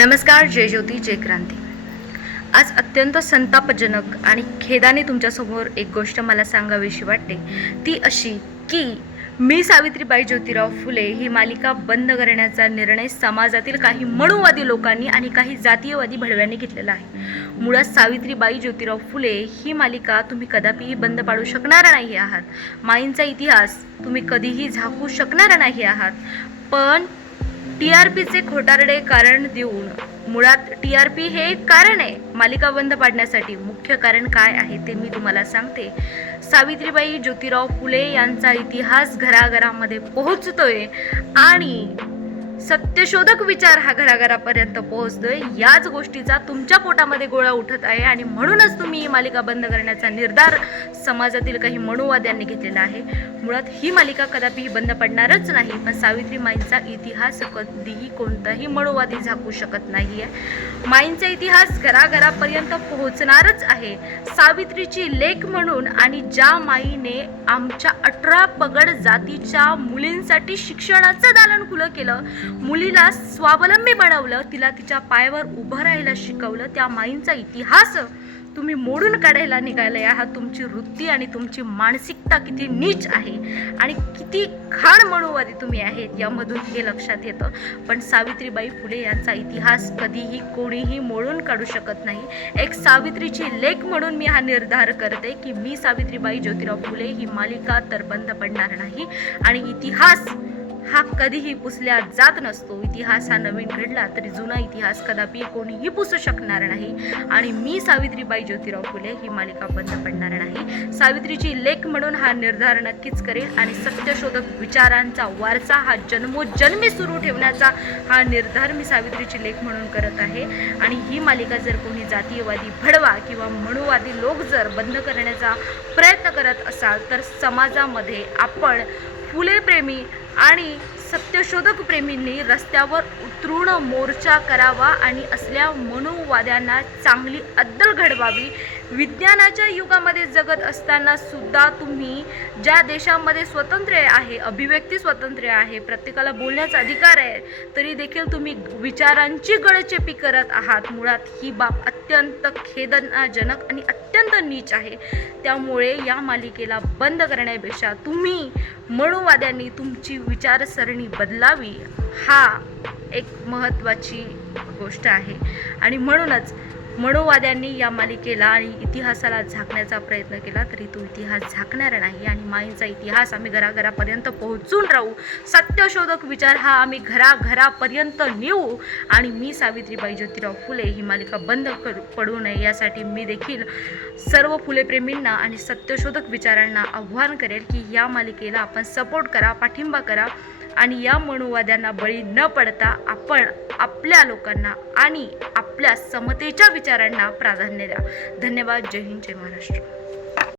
नमस्कार, जय ज्योती, जय क्रांती. आज अत्यंत संतापजनक आणि खेदाने तुमच्यासमोर एक गोष्ट मला सांगावीशी वाटते. ती अशी की मी सावित्रीबाई ज्योतिराव फुले ही मालिका बंद करण्याचा निर्णय समाजातील काही मनुवादी लोकांनी आणि काही जातीयवादी भडव्यांनी घेतलेला आहे. मुळात सावित्रीबाई ज्योतिराव फुले ही मालिका तुम्ही कदापिही बंद पाडू शकणार नाही आहात. माईंचा इतिहास तुम्ही कधीही झाकू शकणार नाही आहात. पण TRPचे खोटारडे कारण देऊन, मुळात TRP हे एक कारण आहे मालिका बंद पाडण्यासाठी. मुख्य कारण काय आहे ते मी तुम्हाला सांगते. सावित्रीबाई ज्योतिराव फुले यांचा इतिहास घराघरामध्ये पोहोचतोय आणि सत्यशोधक विचार हा घराघरापर्यंत पोहोचतोय. याच गोष्टीचा तुमच्या पोटामध्ये गोळा उठत आहे आणि म्हणूनच तुम्ही ही मालिका बंद करण्याचा निर्धार समाजातील काही मनुवाद्यांनी घेतलेला आहे. मुळात ही मालिका कदापिही बंद पडणारच नाही. पण सावित्रीमाईंचा इतिहास कधीही कोणताही मनुवादी झाकू शकत नाहीये. माईंचा इतिहास घराघरापर्यंत पोहोचणारच आहे. सावित्रीची लेक म्हणून आणि ज्या माईने आमच्या 18 पगड जातीच्या मुलींसाठी शिक्षणाचं दालन खुलं केलं, मुलीला स्वावलंबी बनवलं, तिला तिच्या पायावर उभं राहायला शिकवलं, त्या माईंचा इतिहास तुम्ही मोडून काढायला निघाले आहात. तुमची वृत्ती आणि तुमची मानसिकता किती नीच आहे आणि किती घाण मनुवादी तुम्ही आहेत यामधून हे लक्षात येतं. पण सावित्रीबाई फुले यांचा इतिहास कधीही कोणीही मोडून काढू शकत नाही. एक सावित्रीची लेक म्हणून मी हा निर्धार करते की मी सावित्रीबाई ज्योतिराव फुले ही मालिका तर बंद पडणार नाही. आणि इतिहास हा कधीही पुसल्या जात नसतो. इतिहास हा नवीन घडला तरी जुना इतिहास कदापि कोणीही पुसू शकणार नाही. आणि मी सावित्रीबाई ज्योतिराव फुले ही मालिका बंद पडणार नाही. सावित्रीची लेक म्हणून हा निर्धार नक्कीच करेल आणि सत्यशोधक विचारांचा वारसा हा जन्मोजन्मी सुरू ठेवण्याचा हा निर्धार मी सावित्रीची लेक म्हणून करत आहे. आणि ही मालिका जर कोणी जातीयवादी भडवा किंवा मनुवादी लोक जर बंद करण्याचा प्रयत्न करत असाल तर समाजामध्ये आपण फुलेप्रेमी आणि सत्यशोधक प्रेमींनी रस्त्यावर उतरून मोर्चा करावा आणि असल्या मनुवाद्यांना चांगली अद्दल घडवावी. विज्ञानाच्या युगामध्ये जगत असताना सुद्धा तुम्ही ज्या देशामध्ये स्वातंत्र्य आहे, अभिव्यक्ती स्वातंत्र्य आहे, प्रत्येकाला बोलण्याचा अधिकार आहे, तरी देखील तुम्ही विचारांची गळचेपी करत आहात. मुळात ही बाब अत्यंत खेदनाजनक आणि अत्यंत नीच आहे. त्यामुळे या मालिकेला बंद करण्यापेक्षा तुम्ही मनुवाद्यांनी तुमची विचारसरणी बदलावी हा एक महत्त्वाची गोष्ट आहे. आणि म्हणूनच मनुवाद्यांनी या मालिकेला आणि इतिहासाला झाकण्याचा प्रयत्न केला तरी तो इतिहास झाकणार नाही. आणि माईंचा इतिहास आम्ही घराघरापर्यंत पोहोचून राहू. सत्यशोधक विचार हा आम्ही घराघरापर्यंत नेऊ. आणि मी सावित्रीबाई ज्योतिराव फुले ही मालिका बंद पडू नये यासाठी मी देखील सर्व फुलेप्रेमींना आणि सत्यशोधक विचारांना आव्हान करेल की या मालिकेला आपण सपोर्ट करा, पाठिंबा करा आणि या मनुवाद्यांना बळी न पडता आपण आपल्या लोकांना आणि आपल्या समतेच्या विचारांना प्राधान्य द्या. धन्यवाद. जय हिंद, जय महाराष्ट्र.